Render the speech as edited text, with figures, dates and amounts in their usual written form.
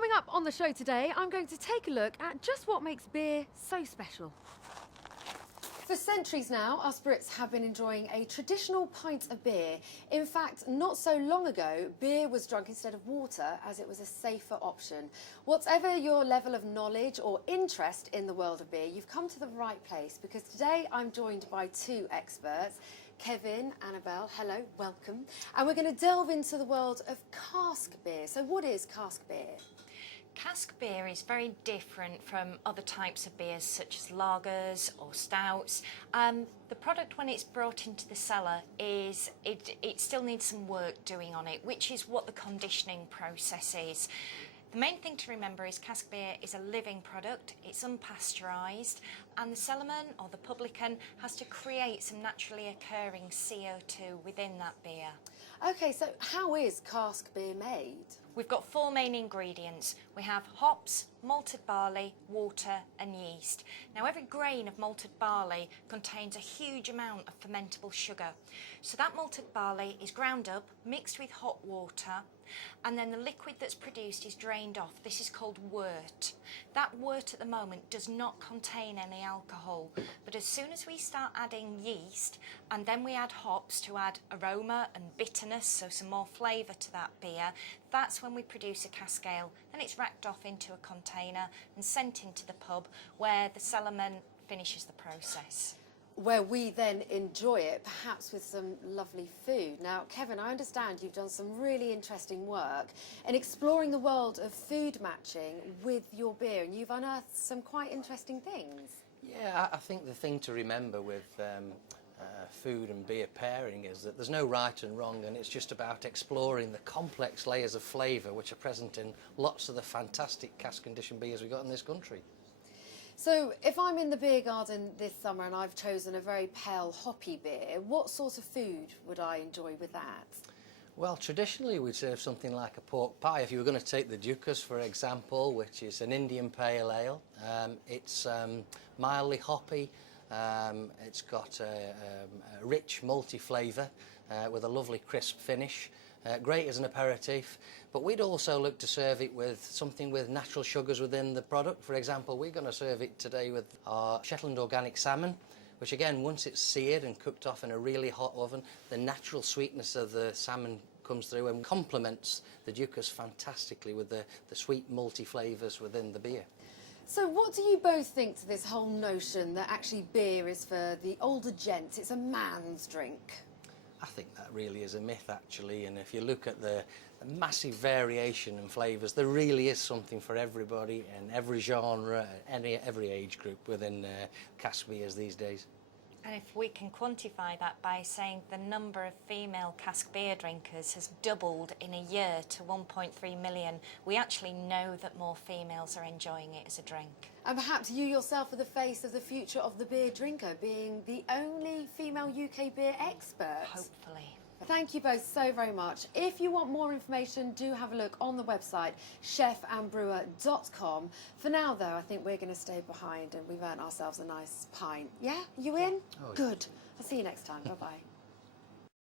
Coming up on the show today, I'm going to take a look at just what makes beer so special. For centuries now, us Brits have been enjoying a traditional pint of beer. In fact, not so long ago, beer was drunk instead of water as it was a safer option. Whatever your level of knowledge or interest in the world of beer, you've come to the right place because today I'm joined by two experts. Kevin, Annabelle, hello, welcome. And we're going to delve into the world of cask beer. So what is cask beer? Cask beer is very different from other types of beers such as lagers or stouts. The product, when it's brought into the cellar, it still needs some work doing on it, which is what the conditioning process is. The main thing to remember is cask beer is a living product, it's unpasteurised, and the cellarman or the publican has to create some naturally occurring CO2 within that beer. Okay, so how is cask beer made? We've got four main ingredients. We have hops, malted barley, water and yeast. Now every grain of malted barley contains a huge amount of fermentable sugar. So that malted barley is ground up, mixed with hot water, and then the liquid that's produced is drained off. This is called wort. That wort at the moment does not contain any alcohol, but as soon as we start adding yeast and then we add hops to add aroma and bitterness, so some more flavour to that beer, that's when we produce a cask ale. Then it's racked off into a container and sent into the pub where the cellarman finishes the process. Where we then enjoy it, perhaps with some lovely food. Now, Kevin, I understand you've done some really interesting work in exploring the world of food matching with your beer, and you've unearthed some quite interesting things. Yeah, I think the thing to remember with food and beer pairing is that there's no right and wrong, and it's just about exploring the complex layers of flavour which are present in lots of the fantastic cask conditioned beers we've got in this country. So if I'm in the beer garden this summer and I've chosen a very pale hoppy beer, what sort of food would I enjoy with that? Well, traditionally we'd serve something like a pork pie. If you were going to take the Dukas, for example, which is an Indian pale ale, it's mildly hoppy, it's got a rich malty flavour with a lovely crisp finish. Great as an aperitif, but we'd also look to serve it with something with natural sugars within the product. For example, we're going to serve it today with our Shetland organic salmon, which again, once it's seared and cooked off in a really hot oven, the natural sweetness of the salmon comes through and complements the Dukas fantastically with the sweet malty flavours within the beer. So what do you both think to this whole notion that actually beer is for the older gents, it's a man's drink? I think that really is a myth, actually, and if you look at the massive variation in flavours, there really is something for everybody and every genre, every age group within cask beers these days. And if we can quantify that by saying the number of female cask beer drinkers has doubled in a year to 1.3 million, we actually know that more females are enjoying it as a drink. And perhaps you yourself are the face of the future of the beer drinker, being the only female UK beer expert. Hopefully. Thank you both so very much. If you want more information, do have a look on the website, chefandbrewer.com. For now, though, I think we're going to stay behind and we've earned ourselves a nice pint. Yeah? You in? Oh, yeah. Good. I'll see you next time. Bye-bye.